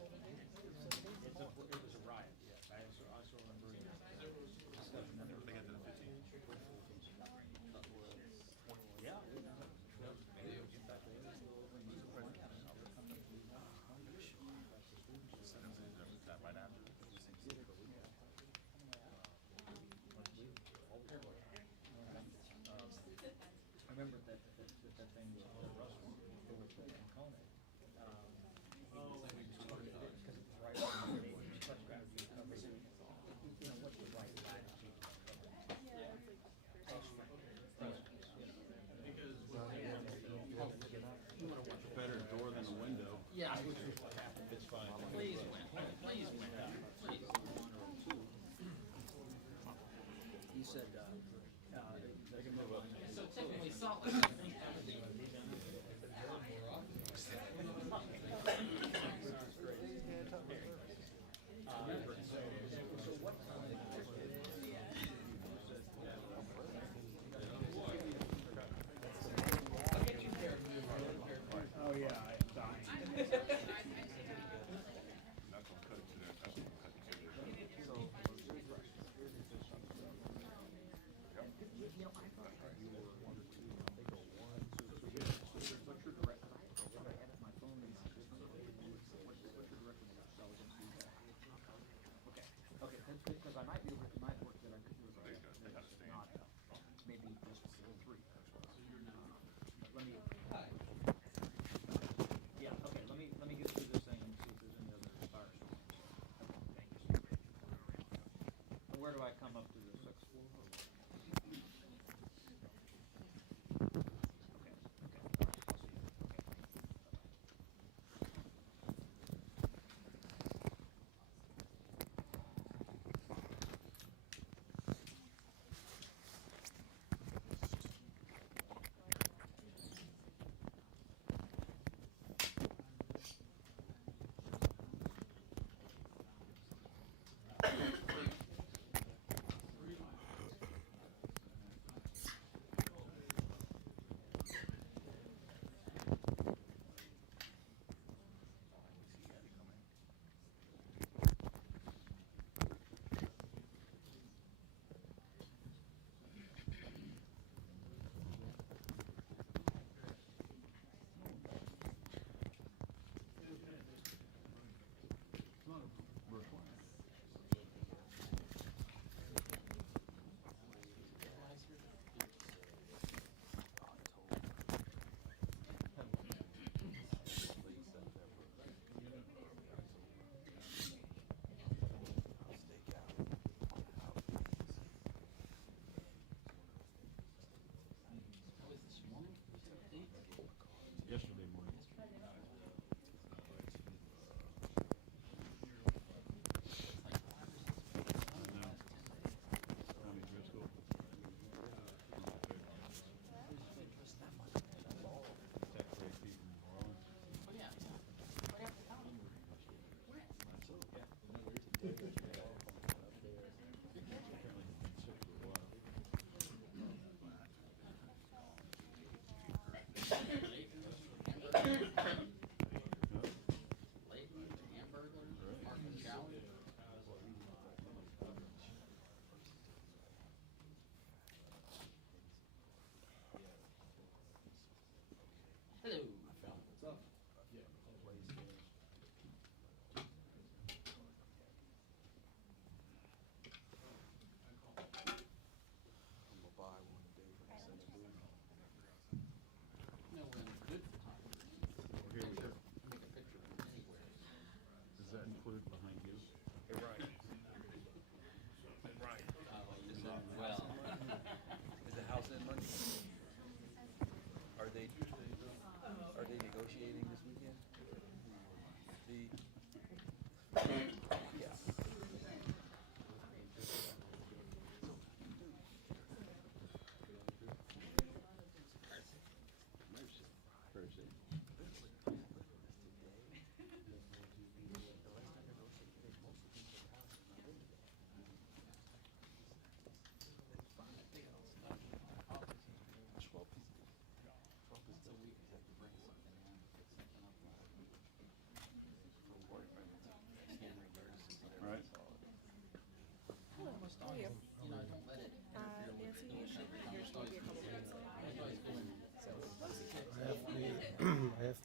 It was a riot, yes. I also remember discussion. They got to the 15. Yeah. In fact, they were still over in the president. Right after. I remember that thing with Russell, they were putting in Kona. Because it was right on the neighbor's touch gravity coverage. You know, what's the right latitude? Better door than a window. Yeah, which is what happened. It's fine. Please win, please win, please. He said, they can move up. So technically, Salt Lake, I think that would be. So what time? I'll get you there. Oh, yeah, I'm dying. Not gonna cut it to that. That's gonna cut it to there. So, you know, I thought you were 1 or 2. They go 1, 2, 3. What's your direct? When I edit my phone, what's your direct? So I was going to do that. Okay, okay, that's good because I might be able to work that I could do it. Not, maybe just 3. Let me. Yeah. Okay. Let me get through this thing and see if there's any other firestorms. Thank you. And where do I come up to the 6th floor? Okay. Okay. I'll see you. Okay. Bye-bye.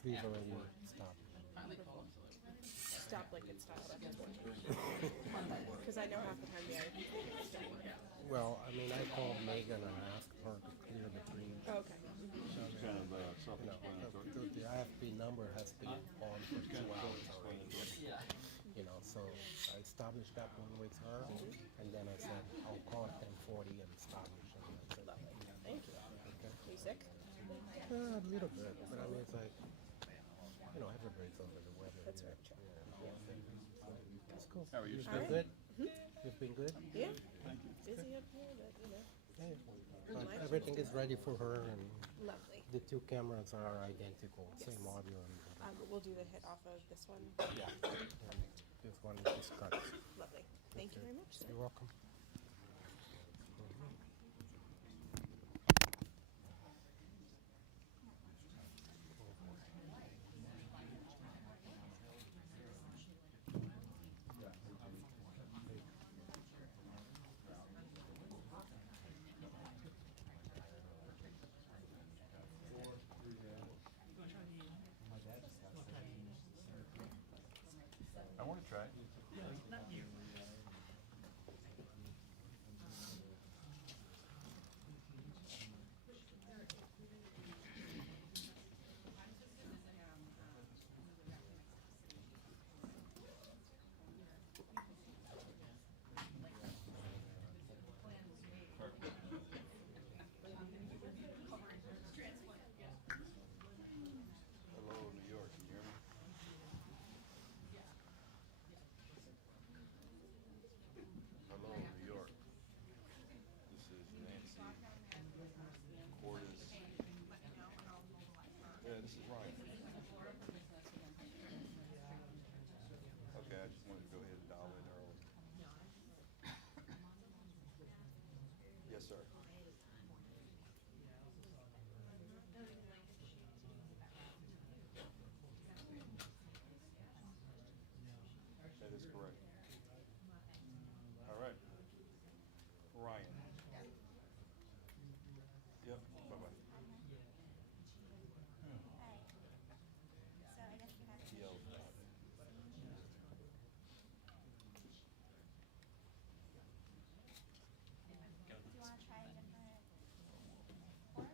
we've already stopped. Stop like it stopped at 14. Because I know half the time the IFP things don't work. Well, I mean, I called Megan and asked her to clear the breach. Okay. Kind of You know, self-explanatory. the IFP number has been on for 2 hours already. You know, so I established that one with her, and then I said I'll call at 10:40 and establish it. And I said, Lovely. Thank you. okay. Are you sick? A little bit, but I mean, it's like, you know, everybody's over the weather. That's here. very true. Yeah. It's cool. How are you? You've All been right. good? You've been good? Yeah. Busy up here, but you know. Yeah. But everything is ready for her, and Lovely. the two cameras are identical, same Yes. audio. And We'll do the hit off of this one. yeah, and this one is cut. Lovely. Thank you very much, sir. You're welcome. I want to try it. Hello, New York. Can you hear me? Hello, New York. This is Nancy Cordes. Yeah, this is Ryan. Okay, I just wanted to go ahead and dial in early. Yes, sir. That is correct. All right. Ryan. Yep, bye-bye. So I guess you have to. He yelled about it. Do you want to try a different port?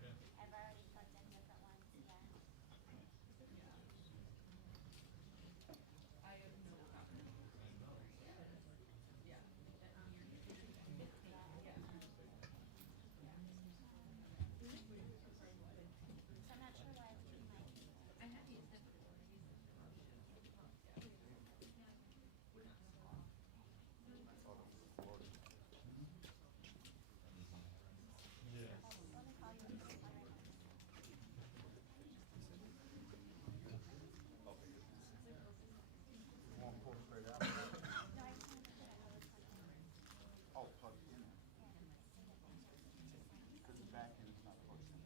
Yeah. I've already plugged in different ones, yeah. So I'm not sure why it's doing my let me call you with this one right now. Want to pull straight out? No, I just wanted to put another one in. Oh, plug it in. Because the back end is not plugged in.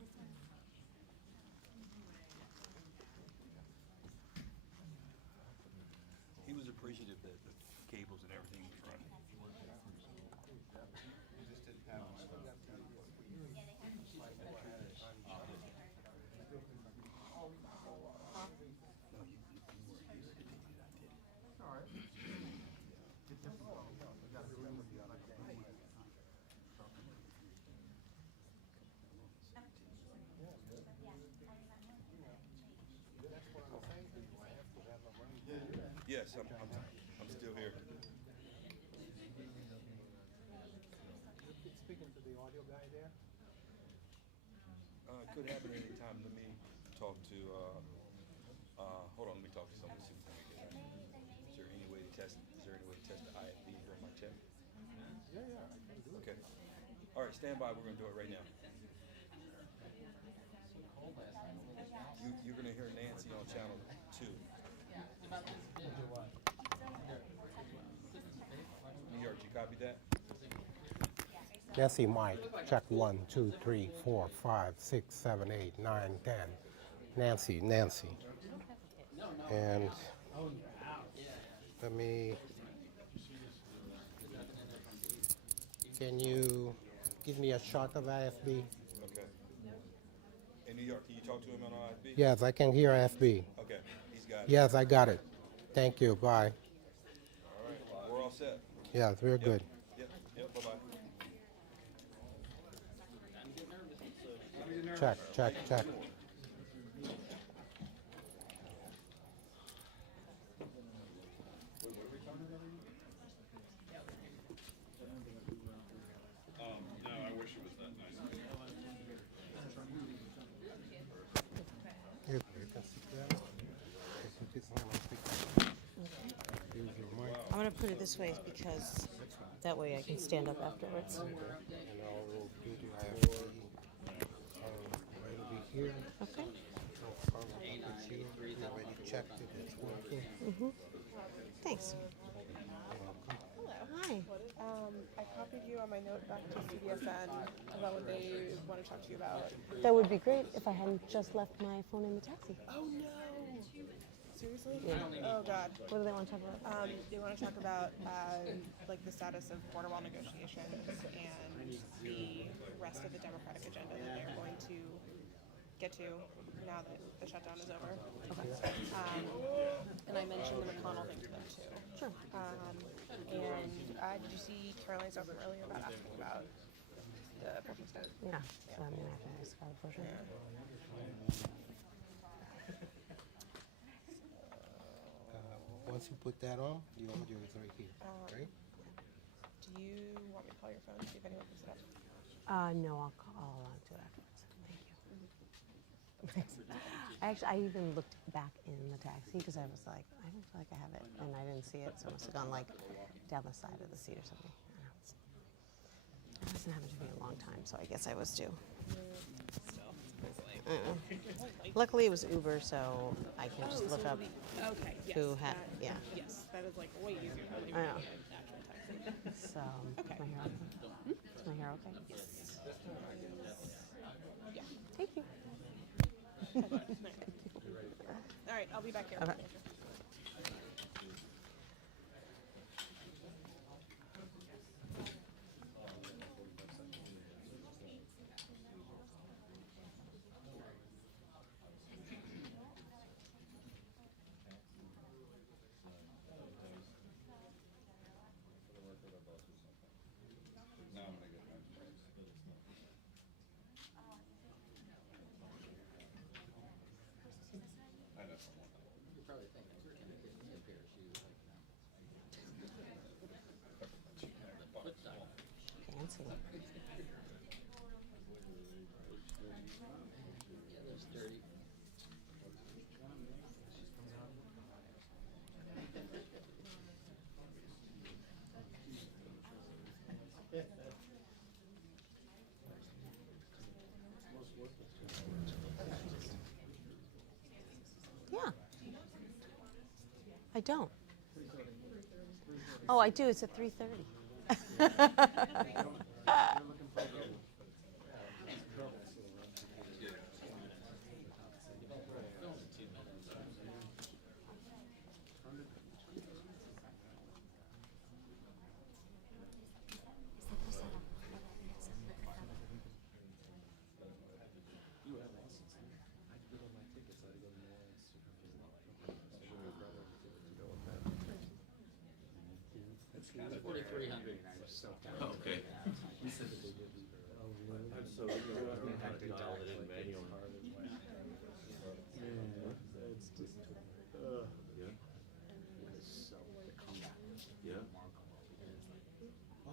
This one. He was appreciative that the cables and everything was running. You just didn't have. Yeah, they have. All right. Get this one. We gotta see what you got like that. Yeah, I remember. Yes, I'm still here. Speaking to the audio guy there. It could happen anytime. Let me talk to hold on, let me talk to someone, see if we can get that. Is there any way to test, the IFB during my check? Yeah, I can do it. Okay. All right, stand by, we're gonna do it right now. You're gonna hear Nancy on channel 2. New York, you copied that? Nancy, Mike, check 1, 2, 3, 4, 5, 6, 7, 8, 9, 10. Nancy. And let me. Can you give me a shot of IFB? Okay. In New York, can you talk to him on IFB? Yes, I can hear IFB. Okay, he's got it. Yes, I got it. Thank you. Bye. All right, we're all set. Yes, we're good. Yep, bye-bye. Check. No, I wish it was that nice. You can sit there. Put this on my speaker. Use your mic. I'm gonna put it this way because that way I can stand up afterwards. And I'll do the IFB. Right over here. Okay. I'll follow up with you. You already checked it. It's working. Thanks. Hi. I copied you on my note back to CDSN about what they want to talk to you about. That would be great if I hadn't just left my phone in the taxi. Oh no! Seriously? Yeah. Oh god. What do they want to talk about? They want to talk about like the status of border wall negotiations and the rest of the Democratic agenda that they're going to get to now that the shutdown is over. Okay. And I mentioned the McConnell thing to them too. Sure. And did you see Caroline's offer earlier about asking about the portion stuff? Yeah. So I'm gonna have to ask about the portion. Once you put that on, the audio is right here. Right? Do you want me to call your phone to see if anyone picks it up? No, I'll call on to it afterwards. Thank you. I even looked back in the taxi because I was like, I don't feel like I have it, and I didn't see it, so it must have gone like down the side of the seat or something. I don't know. It hasn't happened to me in a long time, so I guess I was due. Luckily, it was Uber, so I can just look up Okay, yes. who had. Yeah. Yes, that is like way easier than even I know. an actual taxi. So, Okay. is my hair okay? Is my hair okay? Yeah. Thank you. All right, I'll be back here. Okay. Fancy. Yeah. I don't. Oh, I do. It's at 3:30. Okay. Yeah. Oh.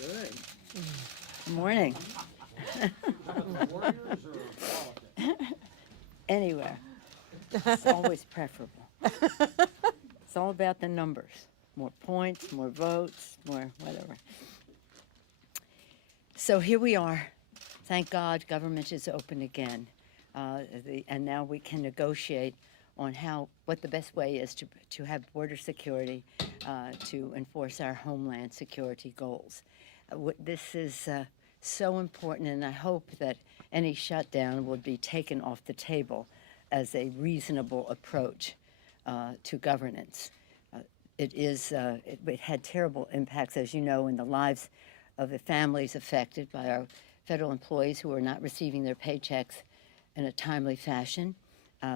Good. Morning. Warriors or politics? Anywhere. It's always preferable. It's all about the numbers. More points, more votes, more whatever. So here we are. Thank God government is open again. And now we can negotiate on what the best way is to have border security, to enforce our homeland security goals. This is so important, and I hope that any shutdown will be taken off the table as a reasonable approach to governance. It had terrible impacts, as you know, in the lives of the families affected by our federal employees who are not receiving their paychecks in a timely fashion,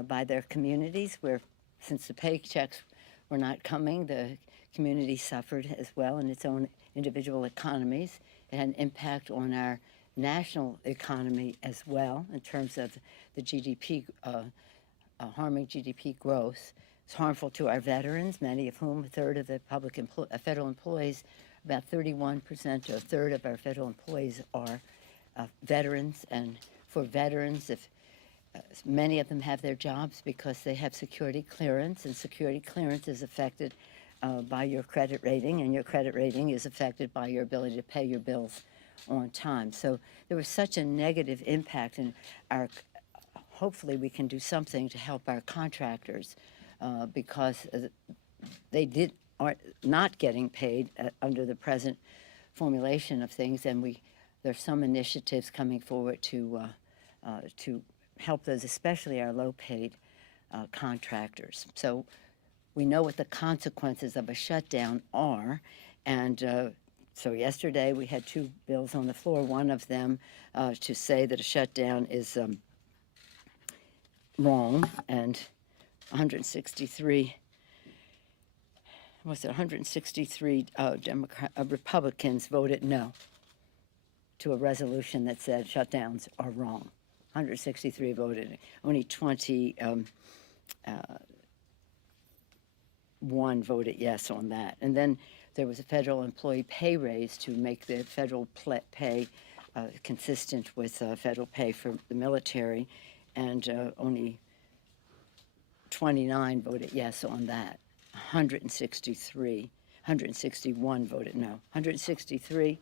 by their communities, where since the paychecks were not coming, the community suffered as well in its own individual economies. It had an impact on our national economy as well in terms of the GDP, harming GDP growth. It's harmful to our veterans, many of whom, a third of the federal employees, about 31% to a third of our federal employees are veterans. And for veterans, if many of them have their jobs because they have security clearance, and security clearance is affected by your credit rating, and your credit rating is affected by your ability to pay your bills on time. So there was such a negative impact, and hopefully we can do something to help our contractors because they are not getting paid under the present formulation of things, and there's some initiatives coming forward to help those, especially our low-paid contractors. So we know what the consequences of a shutdown are, and so yesterday we had two bills on the floor. One of them to say that a shutdown is wrong, and 163 Republicans voted no to a resolution that said shutdowns are wrong. 163 voted. Only 21 voted yes on that. And then there was a federal employee pay raise to make the federal pay consistent with federal pay for the military, and only 29 voted yes on that. 161 voted no. 163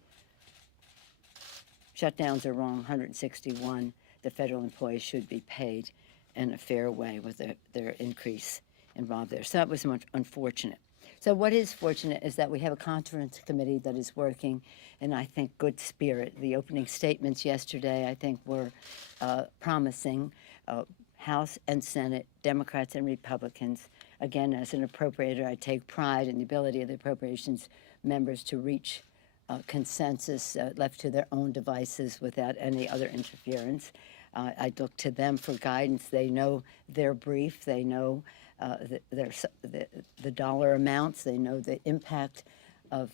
shutdowns are wrong. 161, the federal employees should be paid in a fair way with their increase involved there. So that was unfortunate. So what is fortunate is that we have a conference committee that is working in, I think, good spirit. The opening statements yesterday, I think, were promising. House and Senate, Democrats and Republicans. Again, as an appropriator, I take pride in the ability of the appropriations members to reach consensus left to their own devices without any other interference. I look to them for guidance. They know their brief. They know the dollar amounts. They know the impact of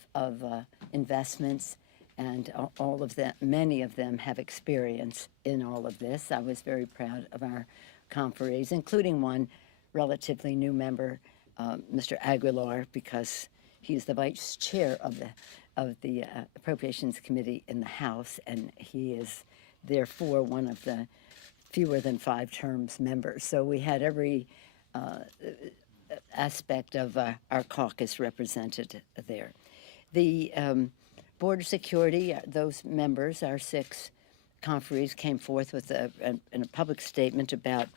investments, and all of them. Many of them have experience in all of this. I was very proud of our conferees, including one relatively new member, Mr. Aguilar, because he's the vice chair of the Appropriations Committee in the House, and he is therefore one of the fewer than 5 terms members. So we had every aspect of our caucus represented there. The border security, those members, our 6 conferees, came forth with a public statement about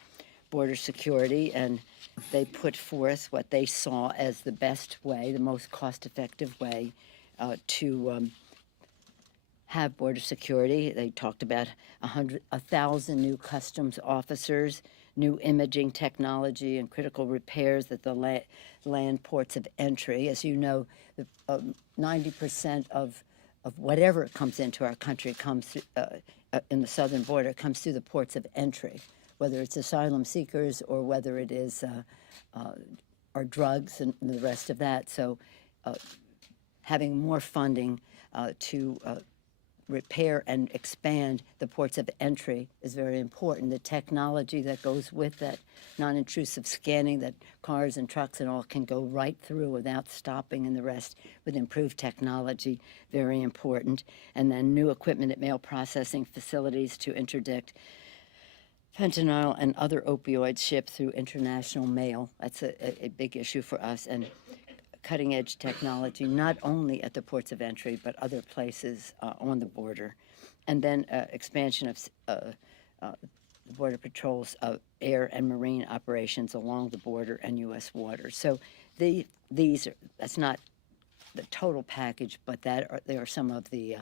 border security, and they put forth what they saw as the best way, the most cost-effective way to have border security. They talked about 1,000 new customs officers, new imaging technology, and critical repairs at the land ports of entry. As you know, 90% of whatever comes into our country comes through, in the southern border, comes through the ports of entry, whether it's asylum seekers or whether it is or drugs and the rest of that. So having more funding to repair and expand the ports of entry is very important. The technology that goes with that, non-intrusive scanning, that cars and trucks and all can go right through without stopping, and the rest with improved technology, very important. And then new equipment at mail processing facilities to interdict fentanyl and other opioids shipped through international mail. That's a big issue for us. And cutting edge technology, not only at the ports of entry, but other places on the border. And then expansion of Border Patrol's air and marine operations along the border and U.S. waters. So that's not the total package, but they are some of the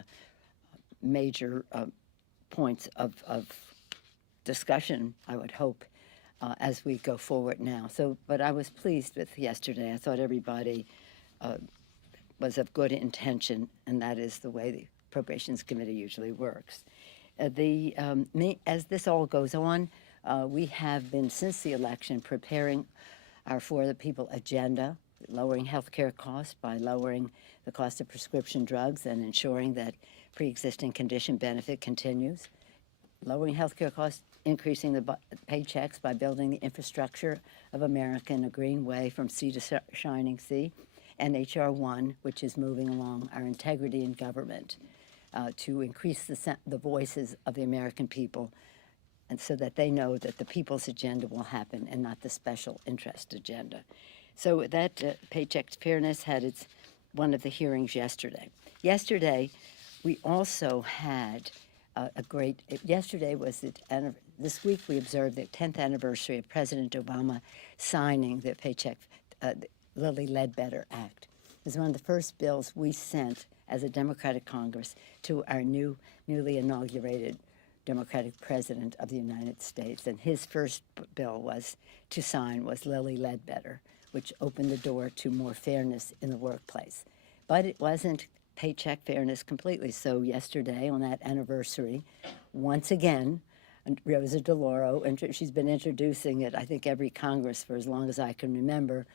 major points of discussion, I would hope, as we go forward now. So, but I was pleased with yesterday. I thought everybody was of good intention, and that is the way the Appropriations Committee usually works. As this all goes on, we have been, since the election, preparing our For the People agenda, lowering health care costs by lowering the cost of prescription drugs and ensuring that pre-existing condition benefit continues, lowering health care costs, increasing the paychecks by building the infrastructure of America in a green way from sea to shining sea, and H.R. 1, which is moving along our integrity in government to increase the voices of the American people, and so that they know that the people's agenda will happen and not the special interest agenda. So that Paycheck Fairness had one of the hearings yesterday. Yesterday, we also had yesterday was this week we observed the 10th anniversary of President Obama signing the Lilly Ledbetter Act. It was one of the first bills we sent as a Democratic Congress to our newly inaugurated Democratic President of the United States. And his first bill to sign was Lilly Ledbetter, which opened the door to more fairness in the workplace. But it wasn't paycheck fairness completely. So yesterday, on that anniversary, once again, Rosa DeLauro, she's been introducing it, I think, every Congress for as long as I can remember.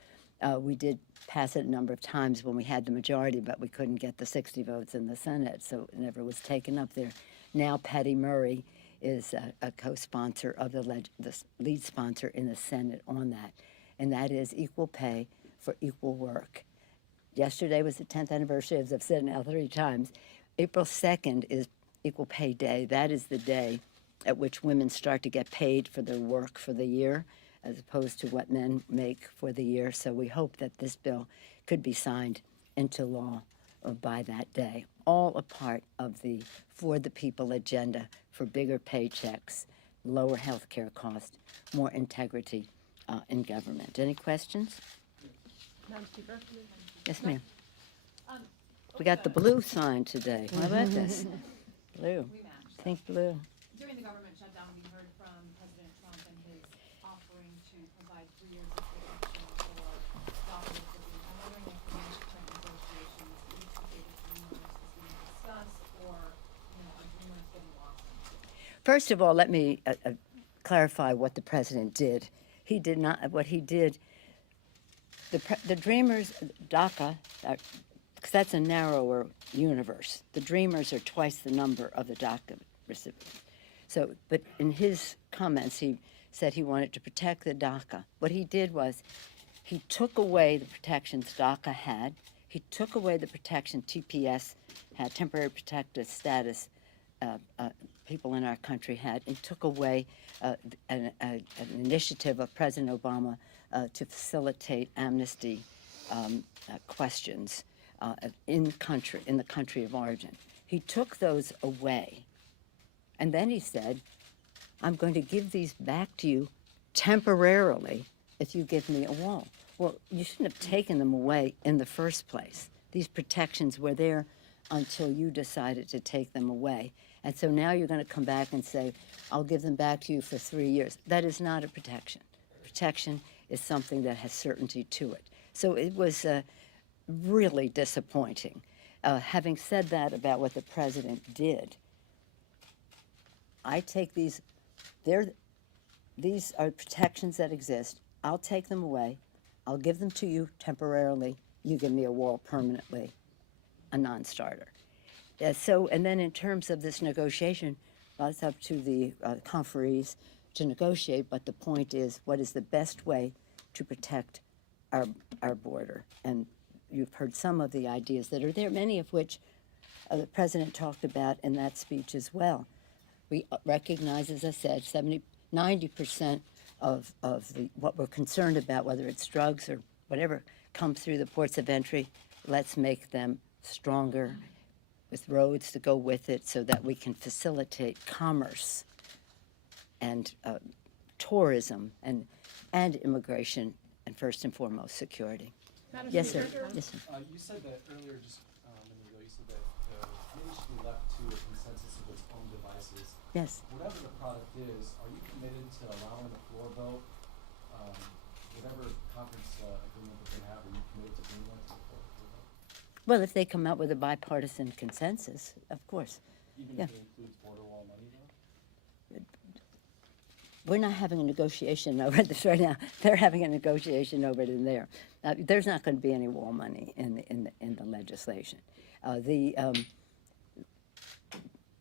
We did pass it a number of times when we had the majority, but we couldn't get the 60 votes in the Senate, so it never was taken up there. Now Patty Murray is a co-sponsor of the lead sponsor in the Senate on that, and that is equal pay for equal work. Yesterday was the 10th anniversary, as I've said now 3 times. April 2nd is Equal Pay Day. That is the day at which women start to get paid for their work for the year, as opposed to what men make for the year. So we hope that this bill could be signed into law by that day. All a part of the For the People agenda for bigger paychecks, lower health care costs, more integrity in government. Any questions? Madam Speaker. Yes, ma'am. We got the blue sign today. How about this? Blue. Think blue. During the government shutdown, we heard from President Trump and his offering to provide 3 years of protection for doctors. I'm wondering if the current negotiations, each of the dreamers is being discussed, or are dreamers getting lost? First of all, let me clarify what the president did. He did not, what he did, the Dreamers, DACA, because that's a narrower universe. The Dreamers are twice the number of the DACA recipients. So, but in his comments, he said he wanted to protect the DACA. What he did was he took away the protections DACA had. He took away the protection TPS had, temporary protected status, people in our country had, and took away an initiative of President Obama to facilitate amnesty questions in the country of origin. He took those away, and then he said, I'm going to give these back to you temporarily if you give me a wall. Well, you shouldn't have taken them away in the first place. These protections were there until you decided to take them away. And so now you're going to come back and say, I'll give them back to you for 3 years. That is not a protection. Protection is something that has certainty to it. So it was really disappointing. Having said that about what the president did, I take these are protections that exist. I'll take them away. I'll give them to you temporarily. You give me a wall permanently, a non-starter. So, and then in terms of this negotiation, it's up to the conferees to negotiate, but the point is, what is the best way to protect our border? And you've heard some of the ideas that are there, many of which the president talked about in that speech as well. We recognize, as I said, 90% of what we're concerned about, whether it's drugs or whatever, comes through the ports of entry. Let's make them stronger with roads to go with it so that we can facilitate commerce and tourism and immigration, and first and foremost, security. Madam Yes, sir. Speaker? Yes, sir. You said that earlier, just a minute ago, you said that the committee should be left to a consensus of its own devices. Yes. Whatever the product is, are you committed to allowing the floor vote? Whatever conference agreement that they have, are you committed to bringing that to the floor vote? Well, if they come out with a bipartisan consensus, of course. Even Yeah. if it includes border wall money, though? We're not having a negotiation over this right now. They're having a negotiation over it in there. There's not going to be any wall money in the legislation.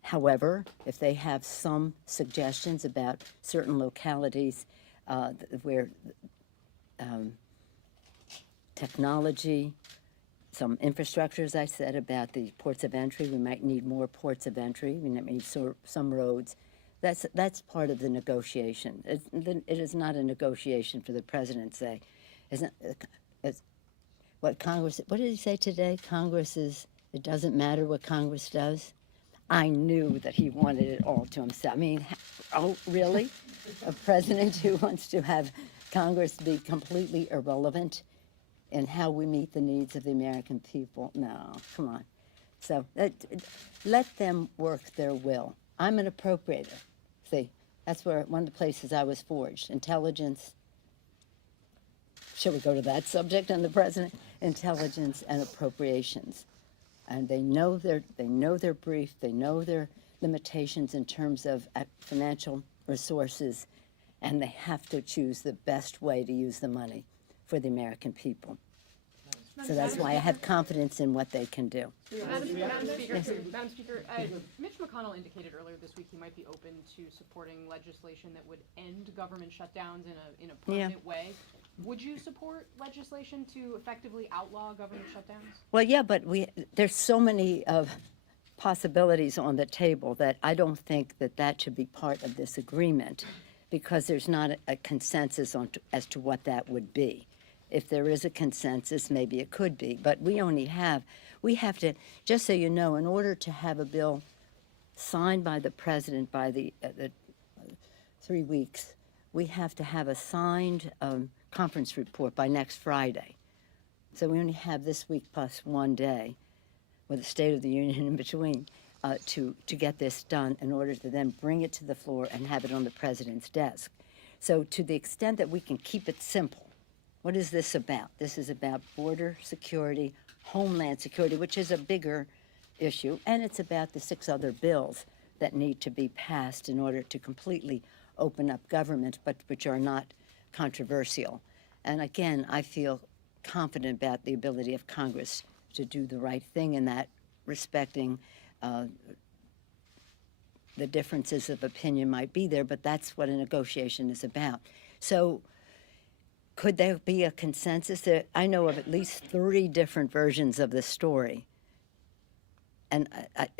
However, if they have some suggestions about certain localities where technology, some infrastructure, as I said, about the ports of entry, we might need more ports of entry. We might need some roads. That's part of the negotiation. It is not a negotiation for the president to say, what did he say today? Congress is, it doesn't matter what Congress does. I knew that he wanted it all to himself. I mean, oh, really? A president who wants to have Congress be completely irrelevant in how we meet the needs of the American people? No, come on. So let them work their will. I'm an appropriator. See, that's where one of the places I was forged. Intelligence. Shall we go to that subject on the president? Intelligence and appropriations. And they know their brief, they know their limitations in terms of financial resources, and they have to choose the best way to use the money for the American people. So that's why I have confidence in what they can do. Madam Speaker, Yes. Madam Speaker, Mitch McConnell indicated earlier this week he might be open to supporting legislation that would end government shutdowns in a permanent way. Would you support legislation to effectively outlaw government shutdowns? Well, yeah, but there's so many possibilities on the table that I don't think that should be part of this agreement, because there's not a consensus as to what that would be. If there is a consensus, maybe it could be, but we have to, just so you know, in order to have a bill signed by the president by the 3 weeks, we have to have a signed conference report by next Friday. So we only have this week plus 1 day, with the State of the Union in between, to get this done in order to then bring it to the floor and have it on the president's desk. So to the extent that we can keep it simple, what is this about? This is about border security, homeland security, which is a bigger issue, and it's about the 6 other bills that need to be passed in order to completely open up government, but which are not controversial. And again, I feel confident about the ability of Congress to do the right thing in that, respecting the differences of opinion might be there, but that's what a negotiation is about. So could there be a consensus? I know of at least 3 different versions of the story. And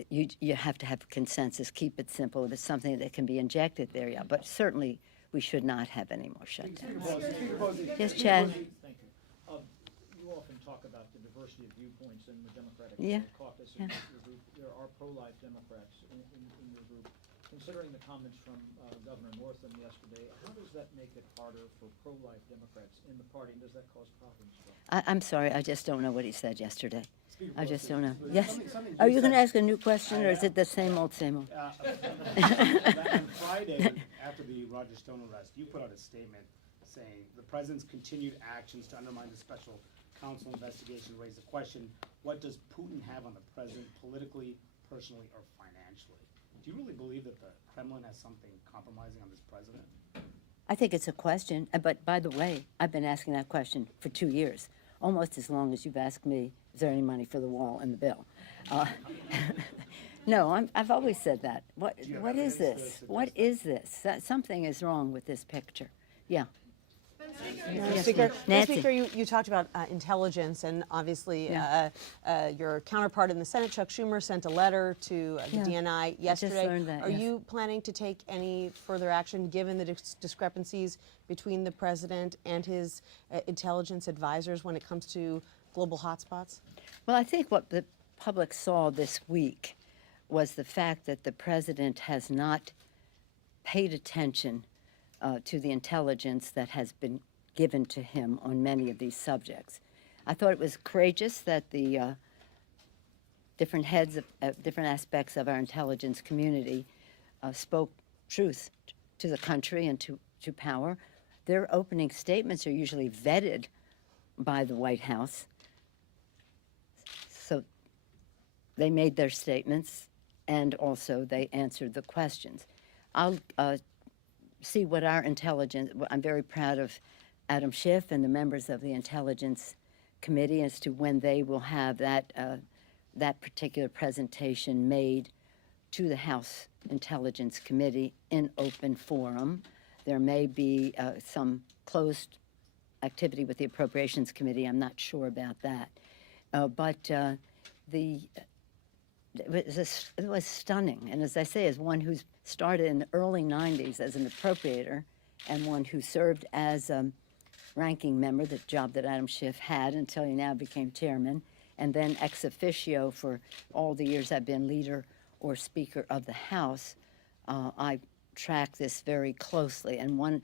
you have to have a consensus, keep it simple. If it's something that can be injected there, yeah. But certainly we should not have any more shutdowns. Yes, Chad? Thank you. You often talk about the diversity of viewpoints in the Democratic caucus. Yeah. In your group, there are pro-life Democrats in your group. Considering the comments from Governor Northam yesterday, how does that make it harder for pro-life Democrats in the party, and does that cause problems? I'm sorry, I just don't know what he said yesterday. Speaker I just Pelosi, don't know. something- Yes? something Are you you going to said- ask a new question, or is it the same old, same old? On Friday, after the Roger Stone arrest, you put out a statement saying the president's continued actions to undermine the special counsel investigation raise the question, what does Putin have on the president politically, personally, or financially? Do you really believe that the Kremlin has something compromising on this president? I think it's a question, but by the way, I've been asking that question for 2 years. almost as long as you've asked me, is there any money for the wall in the bill? No, I've always said that. What is this? What is this? Something is wrong with this picture. Yeah. Yes, Speaker, Nancy. Speaker, you talked about intelligence, and obviously your counterpart in the Senate, Chuck Schumer, sent a letter to the DNI yesterday. learned that, Are yes. you planning to take any further action given the discrepancies between the president and his intelligence advisors when it comes to global hotspots? Well, I think what the public saw this week was the fact that the president has not paid attention to the intelligence that has been given to him on many of these subjects. I thought it was courageous that the different heads of different aspects of our intelligence community spoke truth to the country and to power. Their opening statements are usually vetted by the White House. So they made their statements and also they answered the questions. I'll see what our intelligence, I'm very proud of Adam Schiff and the members of the Intelligence Committee as to when they will have that, that particular presentation made to the House Intelligence Committee in open forum. There may be some closed activity with the Appropriations Committee. I'm not sure about that. It was stunning. And as I say, as one who's started in the early 90s as an appropriator and one who served as a ranking member, the job that Adam Schiff had until he now became chairman, and then ex officio for all the years I've been leader or speaker of the House, I track this very closely. And one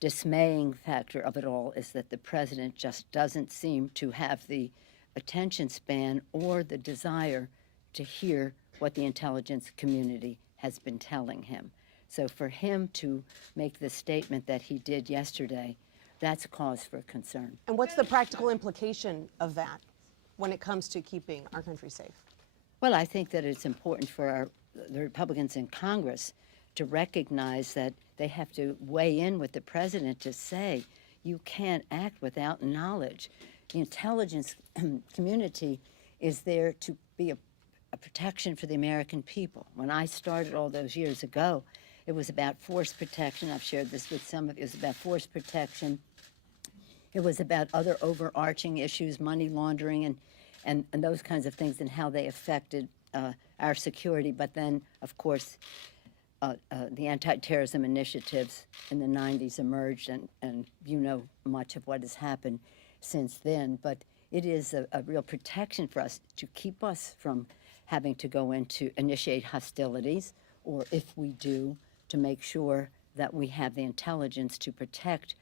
dismaying factor of it all is that the president just doesn't seem to have the attention span or the desire to hear what the intelligence community has been telling him. So for him to make the statement that he did yesterday, that's a cause for concern. And what's the practical implication of that when it comes to keeping our country safe? Well, I think that it's important for the Republicans in Congress to recognize that they have to weigh in with the president to say, you can't act without knowledge. The intelligence community is there to be a protection for the American people. When I started all those years ago, it was about force protection. I've shared this with some of you. It was about force protection. It was about other overarching issues, money laundering and those kinds of things and how they affected our security. But then, of course, the anti-terrorism initiatives in the 90s emerged, and you know much of what has happened since then. But it is a real protection for us to keep us from having to go into initiate hostilities, or if we do, to make sure that we have the intelligence to protect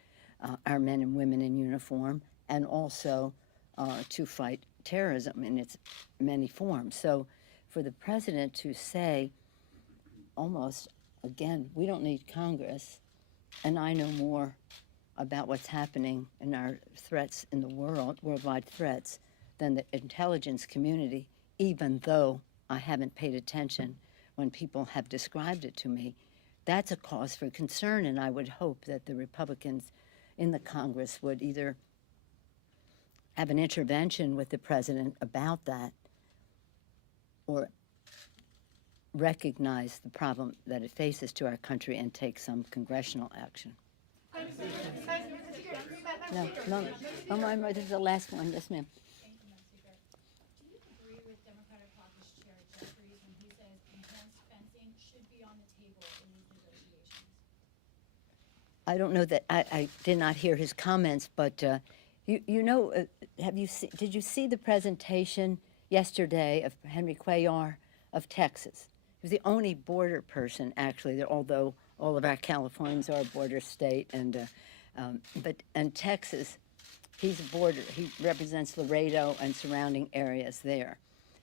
our men and women in uniform, and also to fight terrorism in its many forms. So for the president to say almost, again, we don't need Congress, and I know more about what's happening in our threats in the world, worldwide threats, than the intelligence community, even though I haven't paid attention when people have described it to me, that's a cause for concern, and I would hope that the Republicans in the Congress would either have an intervention with the president about that or recognize the problem that it faces to our country and take some congressional action. No, this is the last one. Yes, ma'am. I don't know that I did not hear his comments, but you know, did you see the presentation yesterday of Henry Cuellar of Texas? He was the only border person, actually, although all of our Californians are a border state, but in Texas, he's a border. He represents Laredo and surrounding areas there,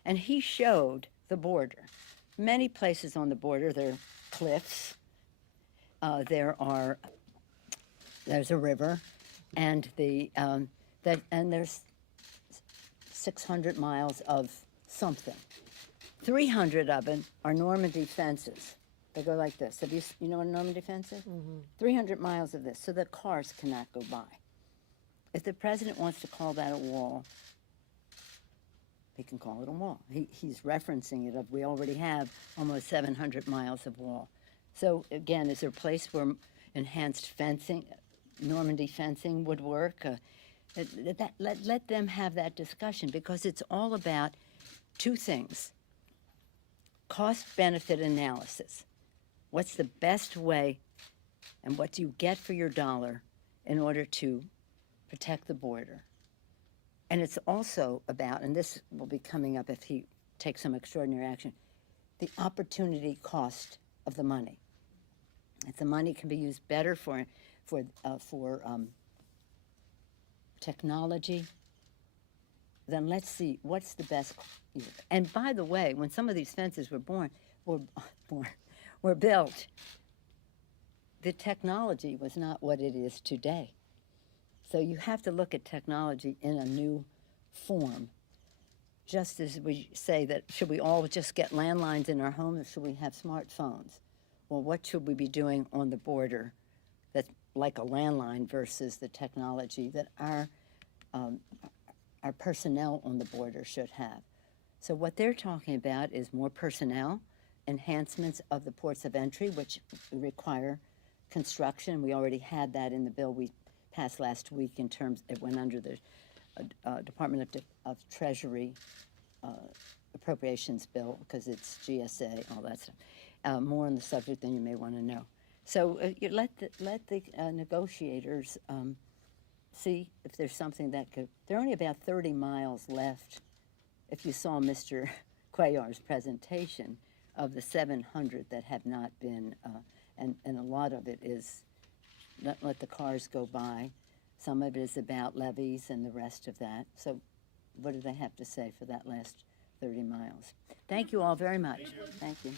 and he showed the border. Many places on the border, there are cliffs. There's a river, and there's 600 miles of something. 300 of them are Normandy fences. They go like this. You know what a Normandy fence is? Mm-hmm. 300 miles of this, so that cars cannot go by. If the president wants to call that a wall, he can call it a wall. He's referencing it of we already have almost 700 miles of wall. So again, is there a place where enhanced fencing, Normandy fencing would work? Let them have that discussion, because it's all about two things. Cost-benefit analysis. What's the best way and what do you get for your dollar in order to protect the border? And it's also about, and this will be coming up if he takes some extraordinary action, the opportunity cost of the money. If the money can be used better for technology, then let's see what's the best use. And by the way, when some of these fences were built, the technology was not what it is today. So you have to look at technology in a new form. Just as we say that, should we all just get landlines in our homes, or should we have smartphones? Well, what should we be doing on the border that's like a landline versus the technology that our personnel on the border should have? So what they're talking about is more personnel, enhancements of the ports of entry, which require construction. We already had that in the bill we passed last week in terms, it went under the Department of Treasury appropriations bill because it's GSA, all that stuff. More on the subject than you may want to know. So you let the negotiators see if there's something that could, there are only about 30 miles left. If you saw Mr. Cuellar's presentation of the 700 that have not been, and a lot of it is not let the cars go by. Some of it is about levees and the rest of that. So what do they have to say for that last 30 miles? Thank you all very much. Thank you.